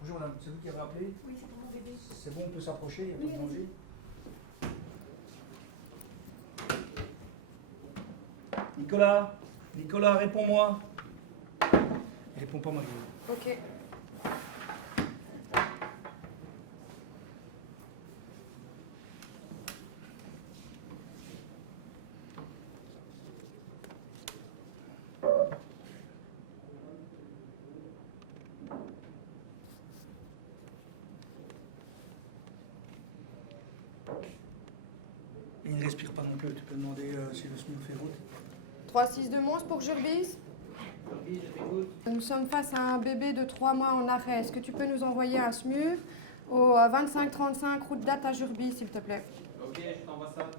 Bonjour madame, c'est vous qui avez appelé? Oui, c'est pour mon bébé. C'est bon, on peut s'approcher, il n'y a Oui, pas de danger. Nicolas, réponds-moi. Il répond pas, Marie. Ok. Il ne respire pas non plus, tu peux demander si le SMUR fait route. 3-6 de Mons pour Jurbis. Oui, je t'écoute. Nous sommes face à un bébé de 3 mois en arrêt. Est-ce que tu peux nous envoyer un SMUR au 2535 route d'Ath à Jurbis, s'il te plaît? Ok, je t'envoie ça.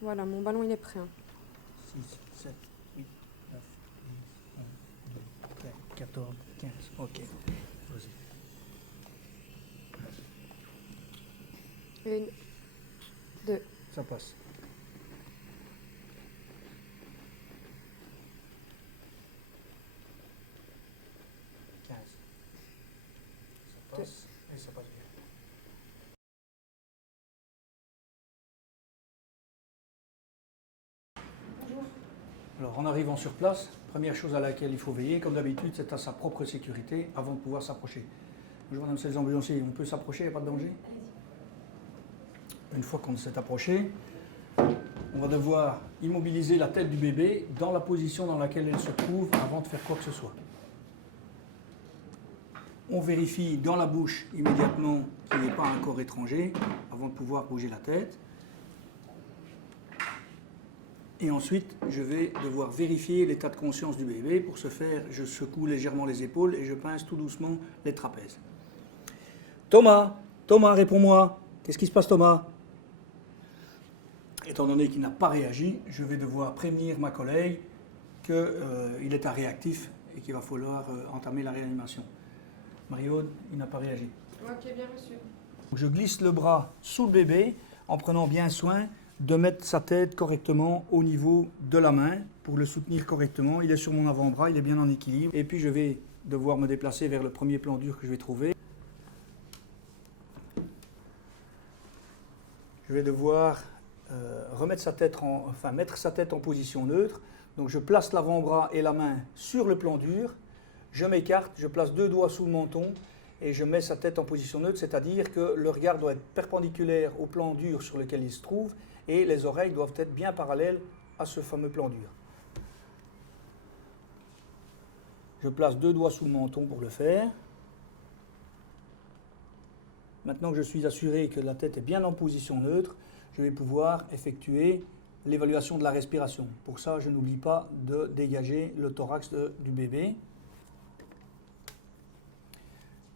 Voilà, mon ballon il est prêt. 6, 7, 8, 9, 10, 11, 12, 13, 14, 15. Ok, vas-y. 1, 2. Ça passe. Ça passe et ça passe bien. Alors en arrivant sur place, première chose à laquelle il faut veiller, comme d'habitude, c'est à sa propre sécurité avant de pouvoir s'approcher. Bonjour madame, c'est les ambulanciers, on peut s'approcher, il n'y a pas de danger? Une fois qu'on s'est approché, on va devoir immobiliser la tête du bébé dans la position dans laquelle elle se trouve avant de faire quoi que ce soit. On vérifie dans la bouche immédiatement qu'il n'y ait pas un corps étranger avant de pouvoir bouger la tête. Et ensuite, je vais devoir vérifier l'état de conscience du bébé. Pour ce faire, je secoue légèrement les épaules et je pince tout doucement les trapèzes. Thomas, réponds-moi. Qu'est-ce qui se passe, Thomas? Étant donné qu'il n'a pas réagi, je vais devoir prévenir ma collègue qu'il est à réactif et qu'il va falloir entamer la réanimation. Marie-Aude, il n'a pas réagi. Ok, bien reçu. Je glisse le bras sous le bébé en prenant bien soin de mettre sa tête correctement au niveau de la main pour le soutenir correctement. Il est sur mon avant-bras, il est bien en équilibre. Et puis je vais devoir me déplacer vers le premier plan dur que je vais trouver. Je vais devoir mettre sa tête en position neutre. Donc je place l'avant-bras et la main sur le plan dur. Je m'écarte, je place 2 doigts sous le menton et je mets sa tête en position neutre, c'est-à-dire que le regard doit être perpendiculaire au plan dur sur lequel il se trouve et les oreilles doivent être bien parallèles à ce fameux plan dur. Je place 2 doigts sous le menton pour le faire. Maintenant que je suis assuré que la tête est bien en position neutre, je vais pouvoir effectuer l'évaluation de la respiration. Pour ça, je n'oublie pas de dégager le thorax du bébé.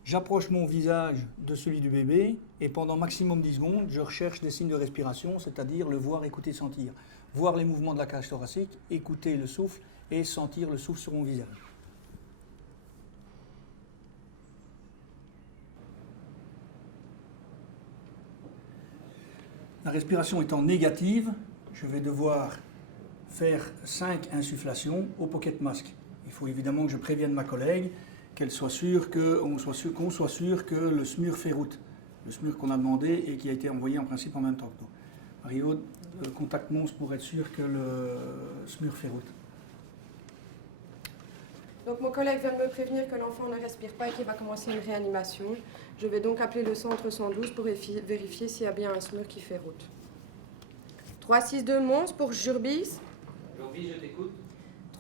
J'approche mon visage de celui du bébé et pendant maximum 10 secondes, je recherche des signes de respiration, c'est-à-dire le voir, écouter, sentir. Voir les mouvements de la cage thoracique, écouter le souffle et sentir le souffle sur mon visage. La respiration étant négative, je vais devoir faire 5 insufflations au pocket mask. Il faut évidemment que je prévienne ma collègue qu'on soit sûr que le SMUR fait route. Le SMUR qu'on a demandé et qui a été envoyé en principe en même temps que nous. Marie-Aude, contacte Mons pour être sûr que le SMUR fait route. Donc mon collègue vient de me prévenir que l'enfant ne respire pas et qu'il va commencer une réanimation. Je vais donc appeler le centre 112 pour vérifier s'il y a bien un SMUR qui fait route. 3-6 de Mons pour Jurbis. Jurbis, je t'écoute.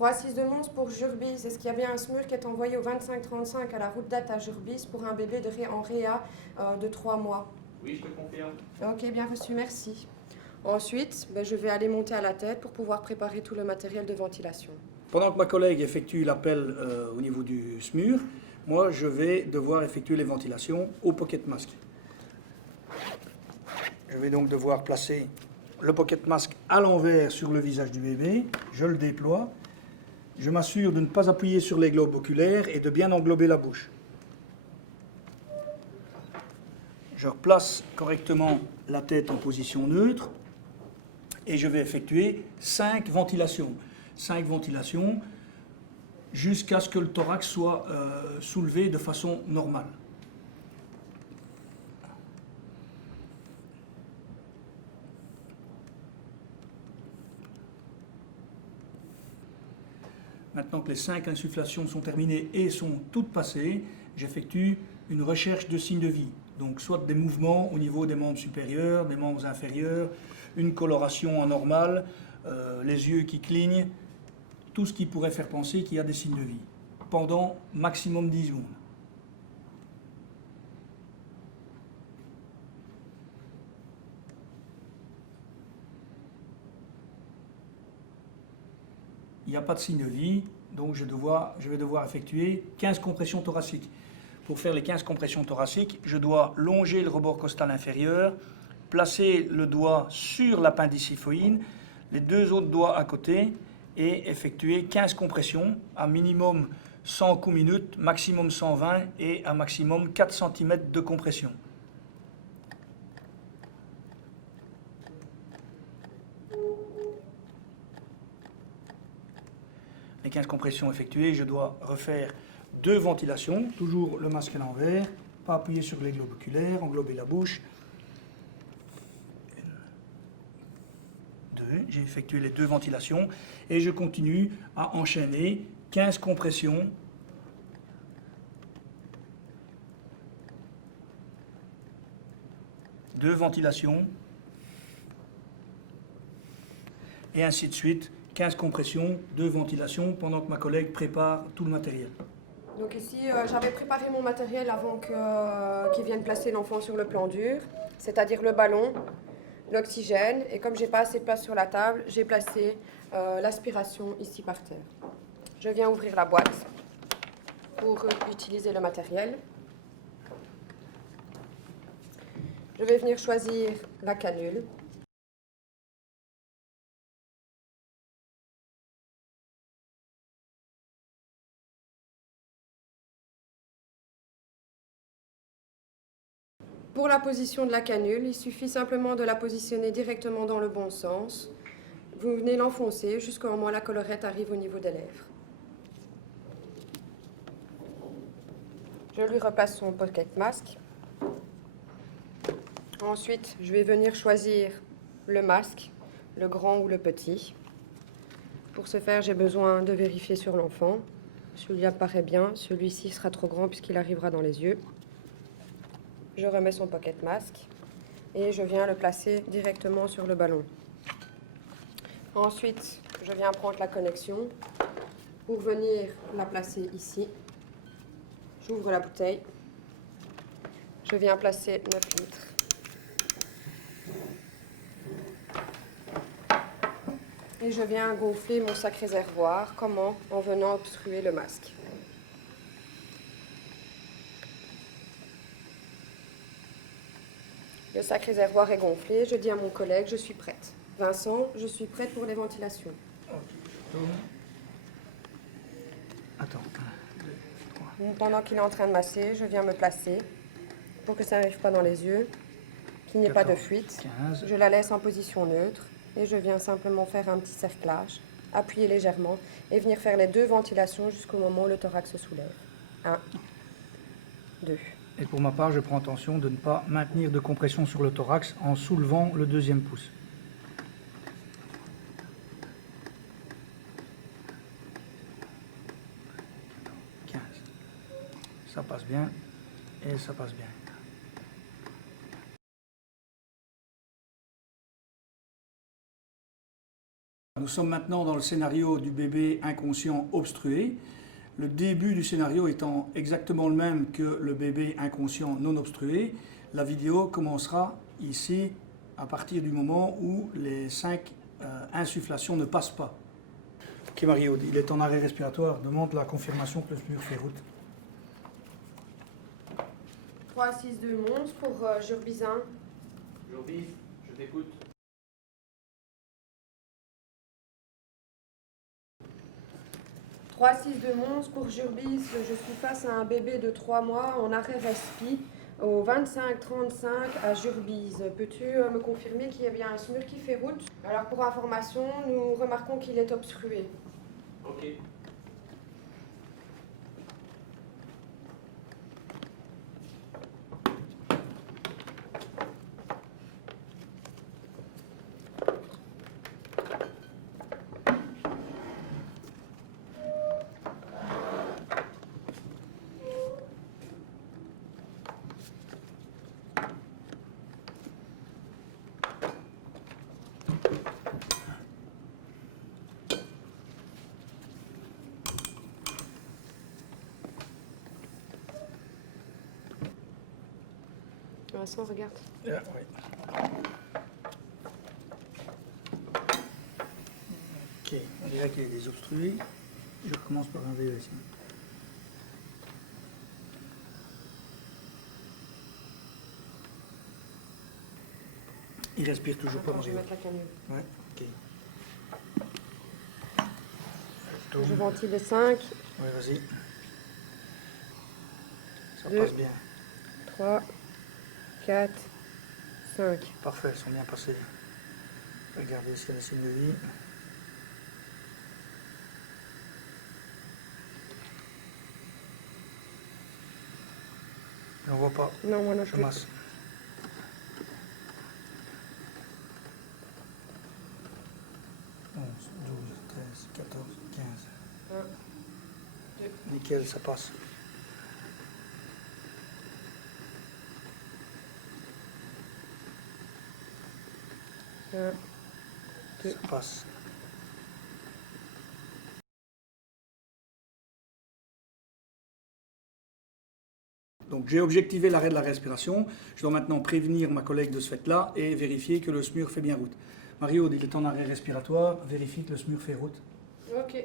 3-6 de Mons pour Jurbis. Est-ce qu'il y a bien un SMUR qui est envoyé au 2535 à la route d'Ath à Jurbis pour un bébé en réa de 3 mois? Oui, je te confirme. Ok, bien reçu, merci. Ensuite, je vais aller monter à la tête pour pouvoir préparer tout le matériel de ventilation. Pendant que ma collègue effectue l'appel au niveau du SMUR, moi je vais devoir effectuer les ventilations au pocket mask. Je vais donc devoir placer le pocket mask à l'envers sur le visage du bébé. Je le déploie. Je m'assure de ne pas appuyer sur les globes oculaires et de bien englober la bouche. Je replace correctement la tête en position neutre et je vais effectuer 5 ventilations. 5 ventilations jusqu'à ce que le thorax soit soulevé de façon normale. Maintenant que les 5 insufflations sont terminées et sont toutes passées, j'effectue une recherche de signes de vie. Donc soit des mouvements au niveau des membres supérieurs, des membres inférieurs, une coloration anormale, les yeux qui clignent, tout ce qui pourrait faire penser qu'il y a des signes de vie, pendant maximum 10 secondes. Il n'y a pas de signe de vie, donc je vais devoir effectuer 15 compressions thoraciques. Pour faire les 15 compressions thoraciques, je dois longer le rebord costal inférieur, placer le doigt sur l'appendiciphoïde, les 2 autres doigts à côté, et effectuer 15 compressions à minimum 100 coups minutes, maximum 120 et à maximum 4 cm de compression. Les 15 compressions effectuées, je dois refaire 2 ventilations, toujours le masque à l'envers, pas appuyer sur les globes oculaires, englober la bouche. 2, j'ai effectué les 2 ventilations et je continue à enchaîner 15 compressions. Deux ventilations et ainsi de suite. 15 compressions, 2 ventilations, pendant que ma collègue prépare tout le matériel. Donc ici, j'avais préparé mon matériel avant qu'ils viennent placer l'enfant sur le plan dur, c'est-à-dire le ballon, l'oxygène, et comme j'ai pas assez de place sur la table, j'ai placé l'aspiration ici par terre. Je viens ouvrir la boîte pour utiliser le matériel. Je vais venir choisir la canule. Pour la position de la canule, il suffit simplement de la positionner directement dans le bon sens. Vous venez l'enfoncer jusqu'au moment où la collerette arrive au niveau des lèvres. Je lui repasse son pocket masque. Ensuite, je vais venir choisir le masque, le grand ou le petit. Pour ce faire, j'ai besoin de vérifier sur l'enfant. Celui-là paraît bien, celui-ci sera trop grand puisqu'il arrivera dans les yeux. Je remets son pocket masque et je viens le placer directement sur le ballon. Ensuite, je viens prendre la connexion pour venir la placer ici. J'ouvre la bouteille. Je viens placer 9 litres. Et je viens gonfler mon sac réservoir. Comment? En venant obstruer le masque. Le sac réservoir est gonflé. Je dis à mon collègue, je suis prête. Vincent, je suis prête pour les ventilations. Attends. Pendant qu'il est en train de masser, je viens me placer pour que ça n'arrive pas dans les yeux, qu'il n'y ait pas de fuite. 15. Je la laisse en position neutre et je viens simplement faire un petit cerclage, appuyer légèrement et venir faire les 2 ventilations jusqu'au moment où le thorax se soulève. 1, 2. Et pour ma part, je prends attention de ne pas maintenir de compression sur le thorax en soulevant le 2e pouce. Ça passe bien et ça passe bien. Nous sommes maintenant dans le scénario du bébé inconscient obstrué. Le début du scénario étant exactement le même que le bébé inconscient non obstrué. La vidéo commencera ici à partir du moment où les 5 insufflations ne passent pas. Ok Mario, il est en arrêt respiratoire. Demande la confirmation que le SMUR fait route. 3, 6, 2, 11 pour Jurbizin. Jurbis, je t'écoute. 3, 6, 2, 11 pour Jurbis. Je suis face à un bébé de 3 mois en arrêt respi au 25-35 à Jurbis. Peux-tu me confirmer qu'il y a bien un SMUR qui fait route? Alors pour information, nous remarquons qu'il est obstrué. Ok. Vincent, regarde. Oui. Ok, on dirait qu'il est désobstrué. Je recommence par un VE ici. Il respire toujours pas, Attends, je vais Mario. mettre la canule. Ouais, ok. Je ventile le 5, Ouais, vas-y. Ça Deux. passe bien. 3, 4, 5. Parfait, elles sont bien passées. Regardez s'il y a des signes de vie. Je n'en vois pas. Non, moi non Je plus. masse. Onze, 12, 13, 14, 15. 1, 2. Nickel, ça passe. Ça passe. Donc j'ai objectivé l'arrêt de la respiration. Je dois maintenant prévenir ma collègue de ce fait-là et vérifier que le SMUR fait bien route. Mario, il est en arrêt respiratoire. Vérifie que le SMUR fait route. Ok.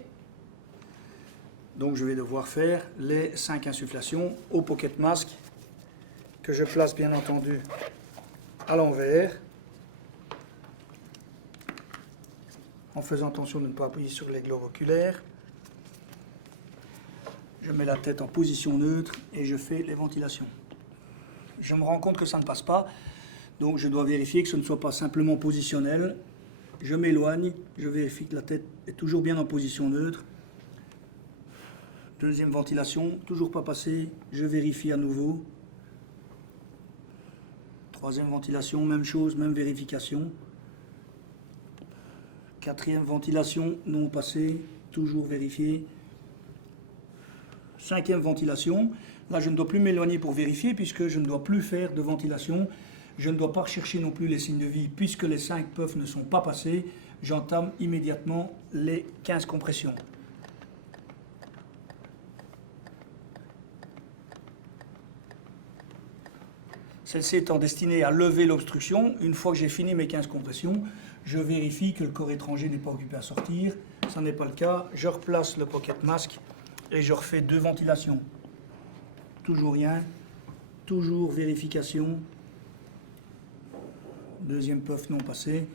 Donc je vais devoir faire les 5 insufflations au pocket mask que je place bien entendu à l'envers en faisant attention de ne pas appuyer sur les globes oculaires. Je mets la tête en position neutre et je fais les ventilations. Je me rends compte que ça ne passe pas, donc je dois vérifier que ce ne soit pas simplement positionnel. Je m'éloigne, je vérifie que la tête est toujours bien en position neutre. Deuxième ventilation, toujours pas passé, je vérifie à nouveau. Troisième ventilation, même chose, même vérification. Quatrième ventilation, non passé, toujours vérifié. Cinquième ventilation, là je ne dois plus m'éloigner pour vérifier puisque je ne dois plus faire de ventilation. Je ne dois pas rechercher non plus les signes de vie puisque les 5 puffs ne sont pas passés. J'entame immédiatement les 15 compressions. Celle-ci étant destinée à lever l'obstruction, une fois que j'ai fini mes 15 compressions, je vérifie que le corps étranger n'est pas occupé à sortir. Ça n'est pas le cas. Je replace le pocket mask et je refais 2 ventilations. Toujours rien. Toujours vérification. Deuxième puff non passé.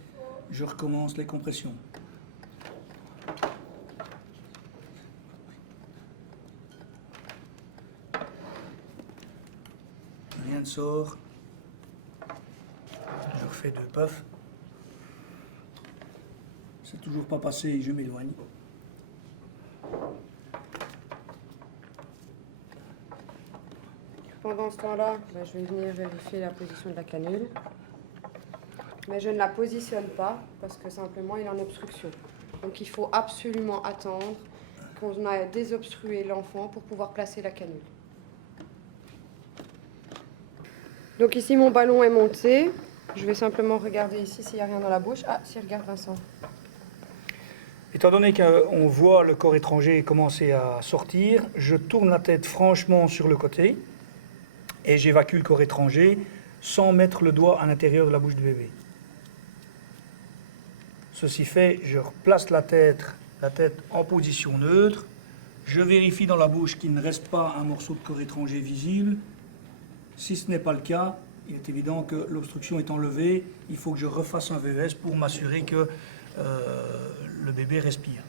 Je recommence les compressions. Rien ne sort. Je refais 2 puffs. C'est toujours pas passé, je m'éloigne. Pendant ce temps-là, je vais venir vérifier la position de la canule. Mais je ne la positionne pas parce que simplement il est en obstruction. Donc il faut absolument attendre qu'on ait désobstrué l'enfant pour pouvoir placer la canule. Donc ici, mon ballon est monté. Je vais simplement regarder ici s'il n'y a rien dans la bouche. Ah, si, regarde Vincent. Étant donné qu'on voit le corps étranger commencer à sortir, je tourne la tête franchement sur le côté et j'évacue le corps étranger sans mettre le doigt à l'intérieur de la bouche du bébé. Ceci fait, je replace la tête en position neutre. Je vérifie dans la bouche qu'il ne reste pas un morceau de corps étranger visible. Si ce n'est pas le cas, il est évident que l'obstruction est enlevée. Il faut que je refasse un VES pour m'assurer que le bébé respire.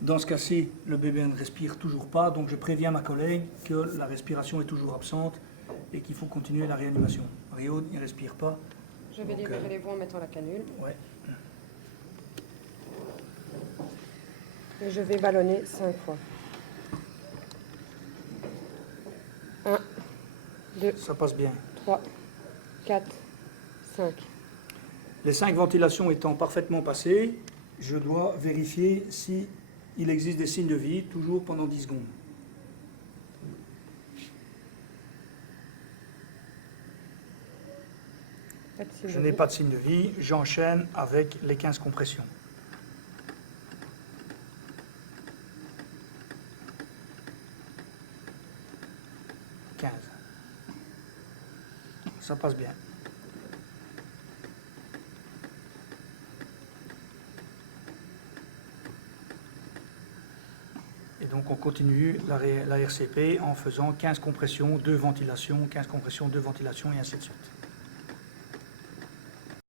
Dans ce cas-ci, le bébé ne respire toujours pas, donc je préviens ma collègue que la respiration est toujours absente et qu'il faut continuer la réanimation. Rio ne respire pas. Je vais libérer les voies en mettant la canule. Ouais. Et je vais ballonner 5 fois. 1, 2, Ça passe bien. 3, 4, 5. Les 5 ventilations étant parfaitement passées, je dois vérifier si il existe des signes de vie, toujours pendant 10 secondes. Je n'ai pas de signe de vie, j'enchaîne avec les 15 compressions. Ça passe bien. Et donc on continue la RCP en faisant 15 compressions, 2 ventilations, 15 compressions, 2 ventilations et ainsi de suite.